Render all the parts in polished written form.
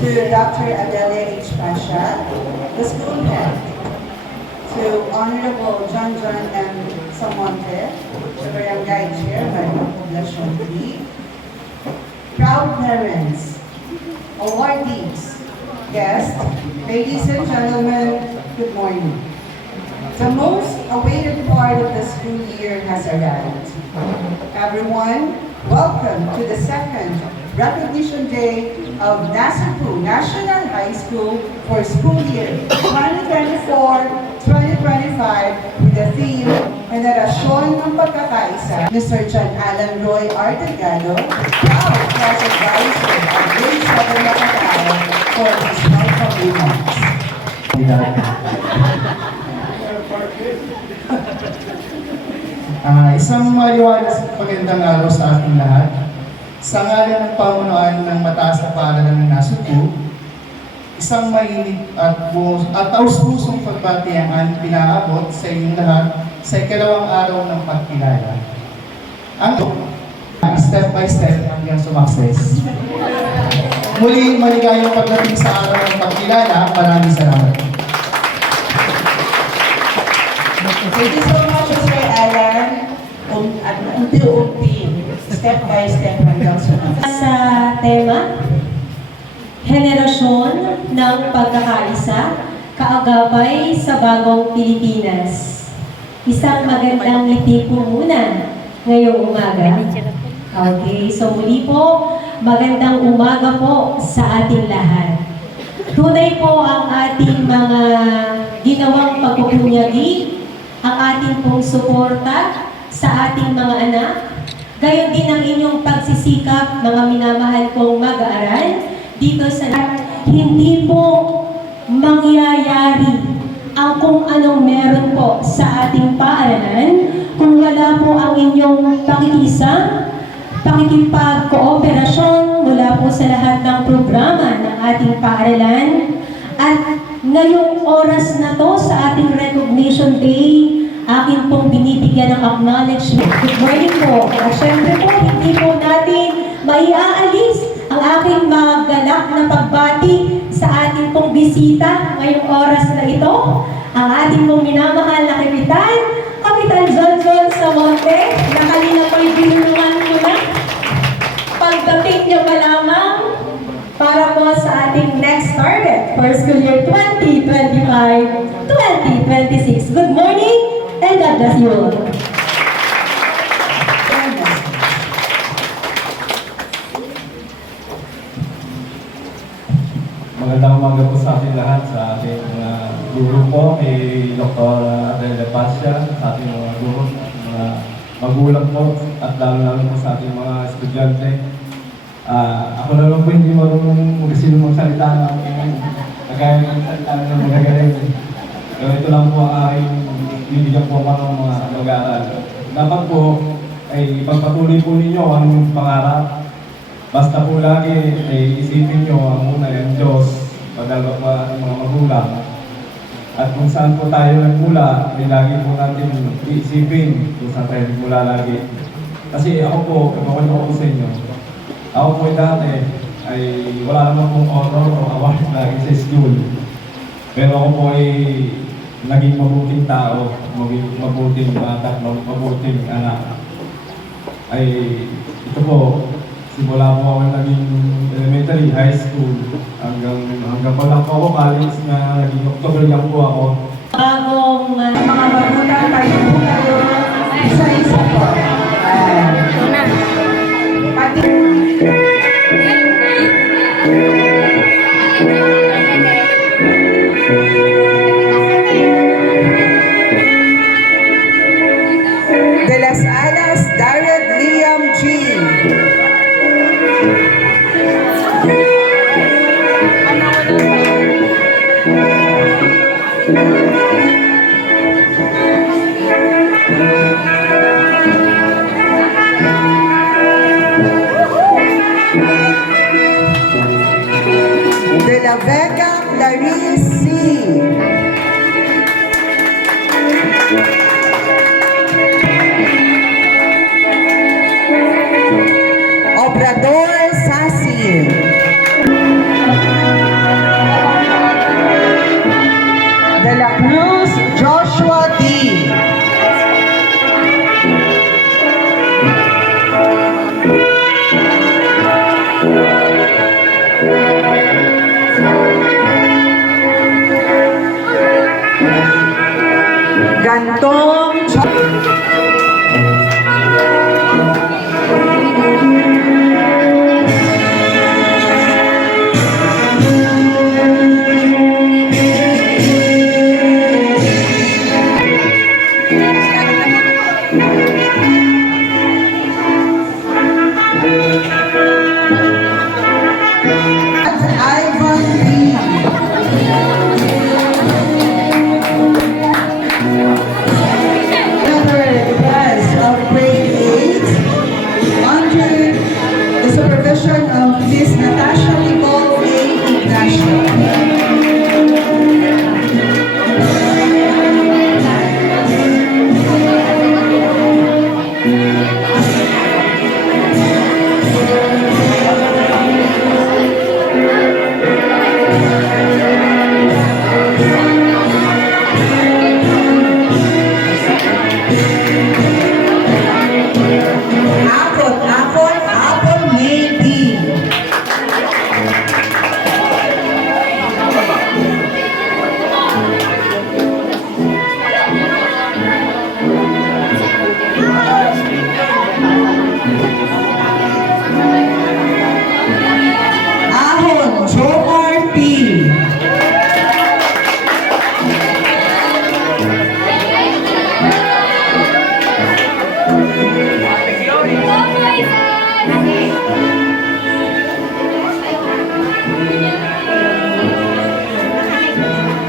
To Dr. Adelia H. Pasha, the school head, to Honorable John M. Samonte, the Barangay Chairman of Poblacion 3, proud parents, awardees, guests, ladies and gentlemen, good morning. The most awaited part of the school year has arrived. Everyone, welcome to the second Recognition Day of Nasipoo National High School for school year 2024-2025 with the theme, Henerasyon ng Pagkakaisa. Mr. John Alan Roy Artegado, proud class advisor of grade 7 Makatao for his welcome remarks. Isang maliwanag at magandang araw sa ating lahat. Sa ngalan ng pamunuan ng mataas na paaralan ng Nasipoo, isang mainit at taus-pusong pagbati ang aming pinaabot sa inyong lahat sa ikalawang araw ng pagkilala. Ang step by step hanggang sumakses. Muli, maligayang pagdating sa araw ng pagkilala. Maraming salamat. Thank you so much, Mr. Alan. At unti-unti, step by step hanggang sunod. Sa tema, Henerasyon ng Pagkakaisa, Kaagapay sa Bagong Pilipinas. Isang magandang ngiti po muna ngayong umaga. Okay, so muli po, magandang umaga po sa ating lahat. Tunay po ang ating mga ginawang pagpupunyagi, ang ating pong suporta sa ating mga anak, gayon din ang inyong pagsisikap, mga minamahal kong mag-aaral, dito sa hindi po mangyayari ang kung anong meron po sa ating paaralan kung wala po ang inyong pakikisa, pakikipag-kooperasyon mula po sa lahat ng programa ng ating paaralan. At ngayong oras na to sa ating Recognition Day, akin pong binibigyan ng acknowledgement. Good morning po. At syempre po, hindi po natin maiaalis ang aking magalak na pagbati sa ating pong bisita ngayong oras na ito. Ang ating pong minamahal na Kapitan John Samonte, na kanina po'y binulungan ko na. Pagdating niyo pa lamang para po sa ating next target for school year 2025-2026. Good morning! And God bless you all. Magandang umaga po sa ating lahat, sa ating mga guro po, kay Dr. Adelia Pasha, sa ating mga guro, mga magulang po, at lalo-lalo po sa ating mga estudyante. Ako na lang po hindi marunong sino magsalita ng kagaya ng salita ng mga galing. Pero ito lang po ang aking bibigyan po ako ng mga mag-aaral. Dapat po ay pagpatuloy po ninyo ang inyong pangarap. Basta po lagi ay isipin nyo ang una yung Diyos, pagdalo pa ng mga magulang. At kung saan po tayo nagmula, ay lagi po natin iisipin kung saan tayo nagmula lagi. Kasi ako po, kapakwento ko sa inyo, ako po dati ay wala naman pong honor o award lagi sa school. Pero ako po ay naging mabuting tao, mabuting bata, mabuting anak. Ay ito po, simula po ako naging elementary, high school, hanggang pa po ako college na naging October lang po ako. Bagong Mga magulang, tayo po kayo isa-isa po. Pati De las Alas, Darren Liam G. De la Vega, Clarice C. Obrador Sasi. De la Cruz, Joshua D. Gantong Ivan B. Class of grade 8 under the supervision of Miss Natasha Nicole A. Ignacio. Apple, maybe. Ahon, Jomar P.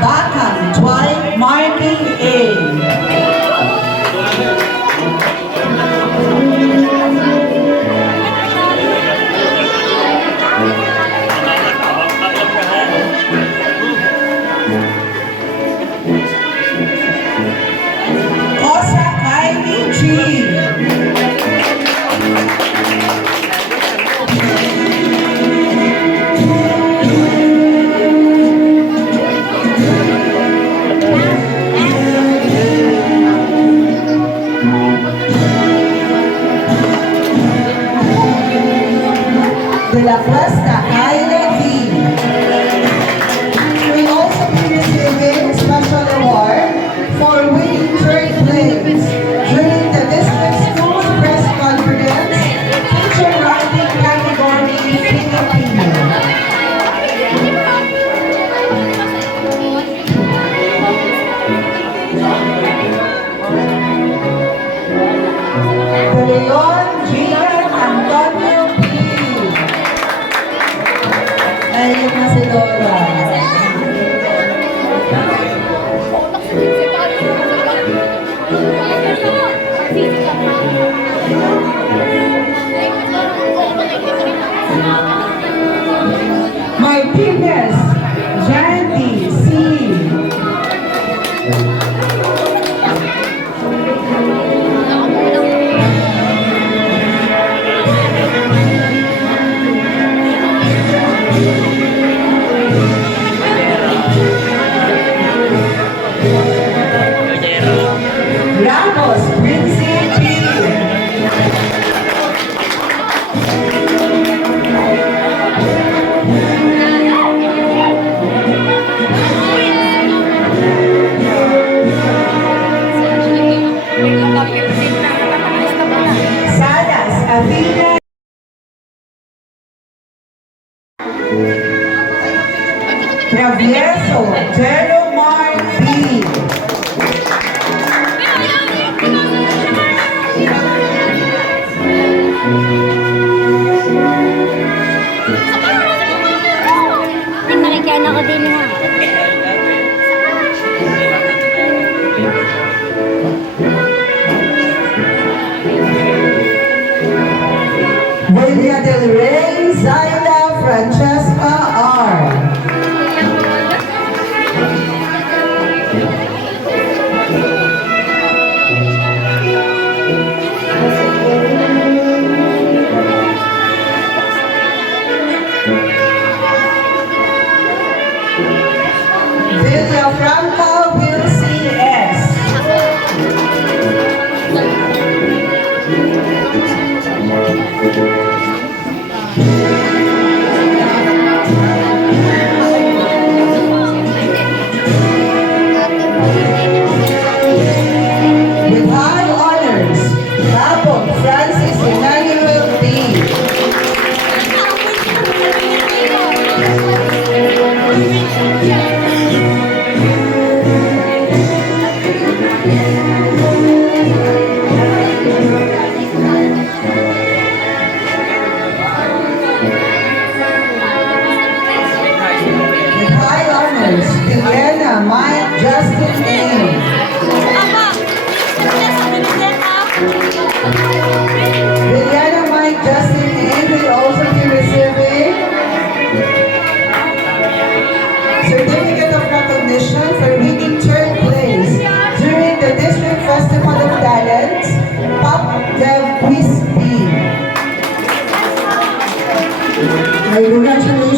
Bakang, Dwight Marky A. Kosa Kylie G. De la Cuesta, Kylie D. We also be receiving special award for winning third place during the district school press conference teacher writing category Filipino. De Leon Gian Antonio P. Tahimik na si Dora. My penis, Jandy, C. Ramos, Quincy P. Salas, Athena. Travieso, Jeromar B. Nakikian ako din ha. Villa del Rey, Zaida Francesca R. Villa Franca, Will C.S. With high honors, Apple Francis Emmanuel B. With high honors, Vienna Mike Justin A. Liliana Mike Justin A will also be receiving certificate of recognition for winning third place during the District Festival of Talents, Pop Dev Quiz B. Congratulations.